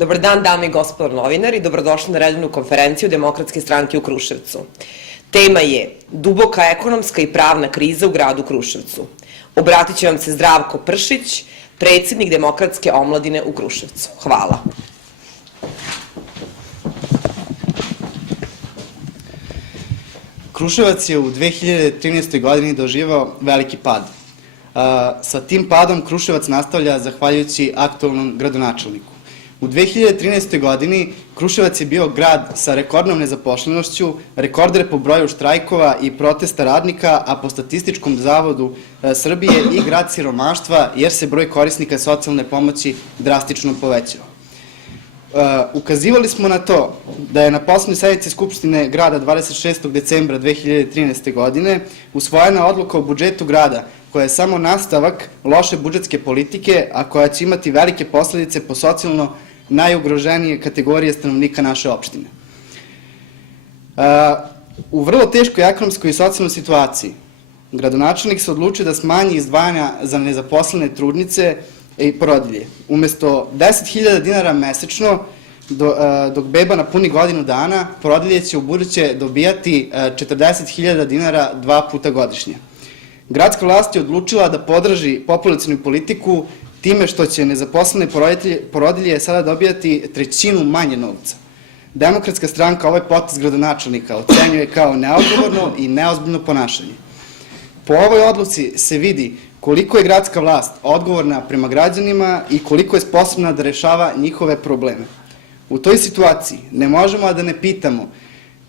Dobar dan, dame i gospodo novinari, dobrodošli na redovnu konferenciju Demokratske stranke u Kruševcu. Tema je duboka ekonomska i pravna kriza u gradu Kruševcu. Obratit će vam se Zdravko Pršić, predsjednik Demokratske omladine u Kruševcu. Hvala. Kruševac je u 2013. godini doživao veliki pad. Sa tim padom Kruševac nastavlja zahvaljujući aktualnom gradonačelniku. U 2013. godini Kruševac je bio grad sa rekordnom nezaposlenošću, rekorder po broju štrajkova i protesta radnika, a po Statističkom zavodu Srbije i grad siromaštva, jer se broj korisnika socijalne pomoći drastično povećao. Ukazivali smo na to da je na poslednjoj sednici Skupštine grada 26. decembra 2013. godine usvojena odluka o budžetu grada, koja je samo nastavak loše budžetske politike, a koja će imati velike posledice po socijalno najugroženije kategorije stanovnika naše opštine. U vrlo teškoj ekonomskoj i socijalnoj situaciji gradonačelnik se odlučio da smanji izdvajanja za nezaposlene trudnice i porodilje. Umesto 10.000 dinara mesečno, dok beba napuni godinu dana, porodilje će u buduće dobijati 40.000 dinara 2 puta godišnje. Gradska vlast je odlučila da podrži populacionu politiku time što će nezaposlene porodilje sada dobijati trećinu manje novca. Demokratska stranka ovaj potez gradonačelnika ocenjuje kao neodgovorno i neozbiljno ponašanje. Po ovoj odluci se vidi koliko je gradska vlast odgovorna prema građanima i koliko je sposobna da rešava njihove probleme. U toj situaciji ne možemo a da ne pitamo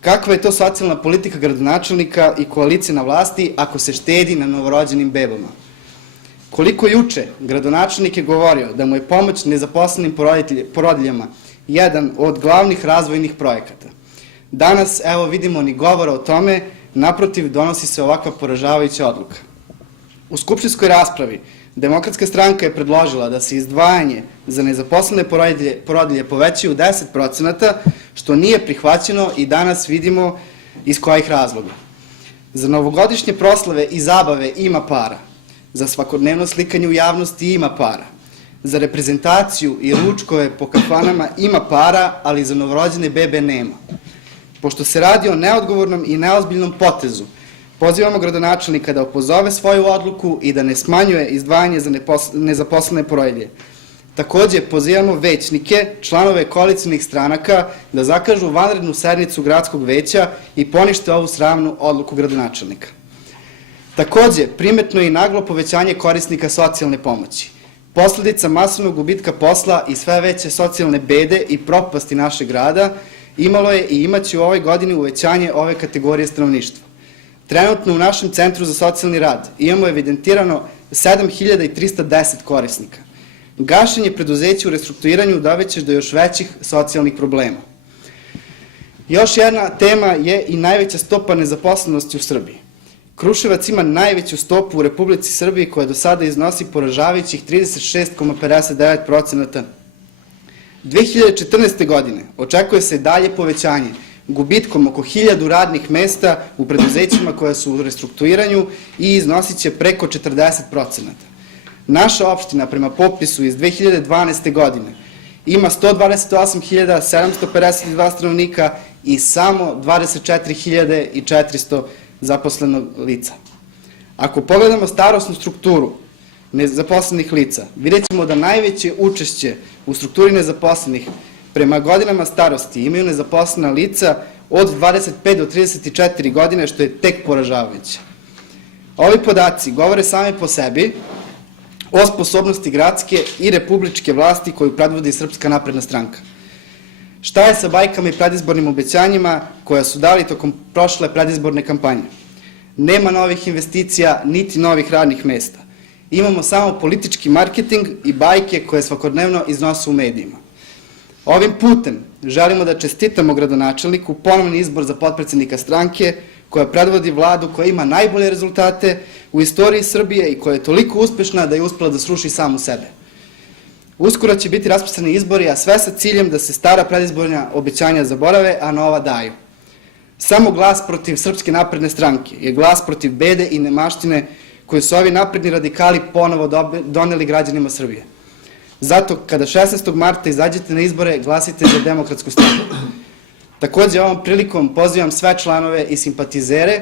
kakva je to socijalna politika gradonačelnika i koalicije na vlasti ako se štedi na novorođenim bebama. Koliko juče gradonačelnik je govorio da mu je pomoć nezaposlenim porodiljama jedan od glavnih razvojnih projekata. Danas, evo, vidimo ni govora o tome, naprotiv, donosi se ovakva poražavajuća odluka. U skupštinskoj raspravi Demokratska stranka je predložila da se izdvajanje za nezaposlene porodilje povećaju 10%, što nije prihvaćeno i danas vidimo iz kojih razloga. Za novogodišnje proslave i zabave ima para, za svakodnevno slikanje u javnosti ima para, za reprezentaciju i ručkove po kafanama ima para, ali za novorođene bebe nema. Pošto se radi o neodgovornom i neozbiljnom potezu, pozivamo gradonačelnika da opozove svoju odluku i da ne smanjuje izdvajanje za nezaposlene porodilje. Takođe, pozivamo većnike, članove koalicionih stranaka, da zakažu vanrednu sednicu gradskog veća i ponište ovu sramnu odluku gradonačelnika. Takođe, primetno je i naglo povećanje korisnika socijalne pomoći. Posledica masovnog gubitka posla i sve veće socijalne bede i propasti našeg grada imalo je i imaće u ovoj godini uvećanje ove kategorije stanovništva. Trenutno u našem Centru za socijalni rad imamo evidentirano 7.310 korisnika. Gašenje preduzeća u restrukturiranju doveće do još većih socijalnih problema. Još jedna tema je i najveća stopa nezaposlenosti u Srbiji. Kruševac ima najveću stopu u Republici Srbiji koja do sada iznosi poražavajućih 36,59%. 2014. godine očekuje se dalje povećanje, gubitkom oko 1000 radnih mesta u preduzećima koja su u restrukturiranju i iznosit će preko 40%. Naša opština prema popisu iz 2012. godine ima 128.752 stanovnika i samo 24.400 zaposlenog lica. Ako pogledamo starosnu strukturu nezaposlenih lica, vidjet ćemo da najveće učešće u strukturi nezaposlenih prema godinama starosti imaju nezaposlena lica od 25 do 34 godine, što je tek poražavajuće. Ovi podaci govore same po sebi o sposobnosti gradske i republičke vlasti koju predvodi Srpska napredna stranka. Šta je sa bajkama i predizbornim obećanjima koja su dali tokom prošle predizborne kampanje? Nema novih investicija, niti novih radnih mesta. Imamo samo politički marketing i bajke koje svakodnevno iznose u medijima. Ovim putem želimo da čestitamo gradonačelniku ponovni izbor za potpredsednika stranke koja predvodi vladu koja ima najbolje rezultate u istoriji Srbije i koja je toliko uspešna da je uspela da sruši samu sebe. Uskoro će biti raspisani izbori, a sve sa ciljem da se stara predizborna obećanja zaborave, a nova daju. Samo glas protiv Srpske napredne stranke je glas protiv bede i nemaštine koju su ovi napredni radikali ponovo doneli građanima Srbije. Zato kada 16. marta izađete na izbore, glasite za Demokratsku stranku. Takođe, ovom prilikom pozivam sve članove i simpatizere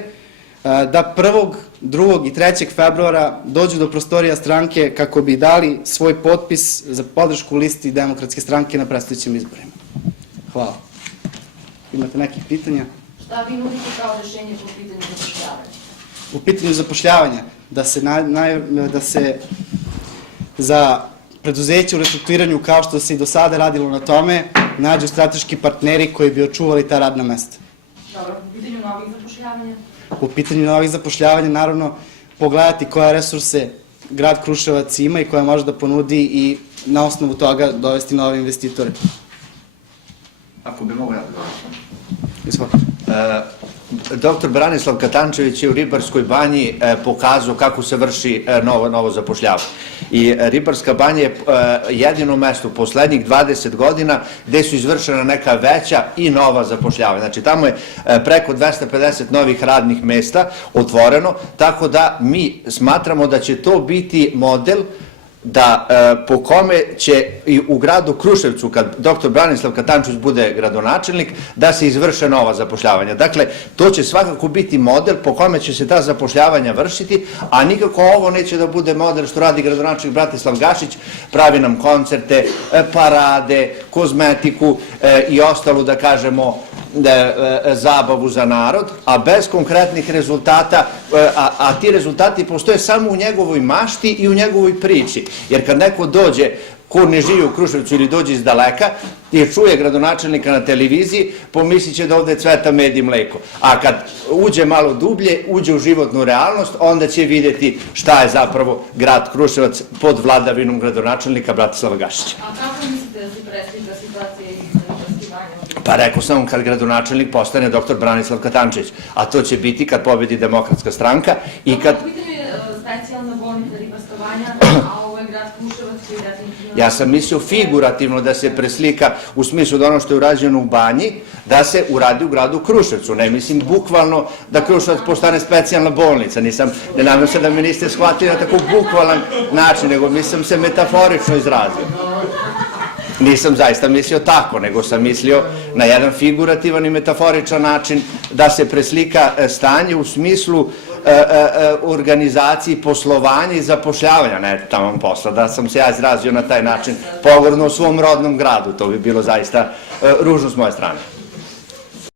da 1., 2. i 3. februara dođu do prostorija stranke kako bi dali svoj potpis za podršku listi Demokratske stranke na predstojećim izborima. Hvala. Imate nekih pitanja? Šta vi nudite kao rešenje po pitanju zapošljavanja? U pitanju zapošljavanja, da se za preduzeće u restrukturiranju, kao što se i do sada radilo na tome, nađu strateški partneri koji bi očuvali ta radna mesta. Dobro, po pitanju novih zapošljavanja? Po pitanju novih zapošljavanja, naravno, pogledati koje resurse grad Kruševac ima i koje može da ponudi i na osnovu toga dovesti nove investitore. Ako bi mogo ja da govorim. Izvolite. Doktor Branislav Katančević je u Ribarskoj banji pokazao kako se vrši novo zapošljavanje. I Ribarska banja je jedino mesto u poslednjih 20 godina gde su izvršena neka veća i nova zapošljavanja. Znači, tamo je preko 250 novih radnih mesta otvoreno, tako da mi smatramo da će to biti model da po kome će i u gradu Kruševcu, kad dr. Branislav Katančević bude gradonačelnik, da se izvrše nova zapošljavanja. Dakle, to će svakako biti model po kome će se ta zapošljavanja vršiti, a nikako ovo neće da bude model što radi gradonačelnik Bratislav Gašić, pravi nam koncerte, parade, kozmetiku i ostalu, da kažemo, zabavu za narod, a bez konkretnih rezultata, a ti rezultati postoje samo u njegovoj mašti i u njegovoj priči. Jer kad neko dođe ko ne živi u Kruševcu ili dođe iz daleka i čuje gradonačelnika na televiziji, pomislit će da ovde cveta med i mleko. A kad uđe malo dublje, uđe u životnu realnost, onda će vidjeti šta je zapravo grad Kruševac pod vladavinom gradonačelnika Bratislava Gašića. A kako mislite da se preslika situacija iz Ribarske banje? Pa rekao sam kad gradonačelnik postane dr. Branislav Katančević, a to će biti kad pobedi Demokratska stranka i kad... U pitanju je specijalna bolnica Ribarska banja, a ovo je grad Kruševac koji je definitivno... Ja sam mislio figurativno da se preslika u smislu da ono što je urađeno u banji, da se uradi u gradu Kruševcu. Ne mislim bukvalno da Kruševac postane specijalna bolnica. Ne nadam se da me niste shvatili na tako bukvalan način, nego mislim se metaforično izrazio. Nisam zaista mislio tako, nego sam mislio na jedan figurativan i metaforičan način da se preslika stanje u smislu organizaciji poslovanja i zapošljavanja, ne tamo posla, da sam se ja izrazio na taj način pogrdno u svom rodnom gradu, to bi bilo zaista ružno s moje strane.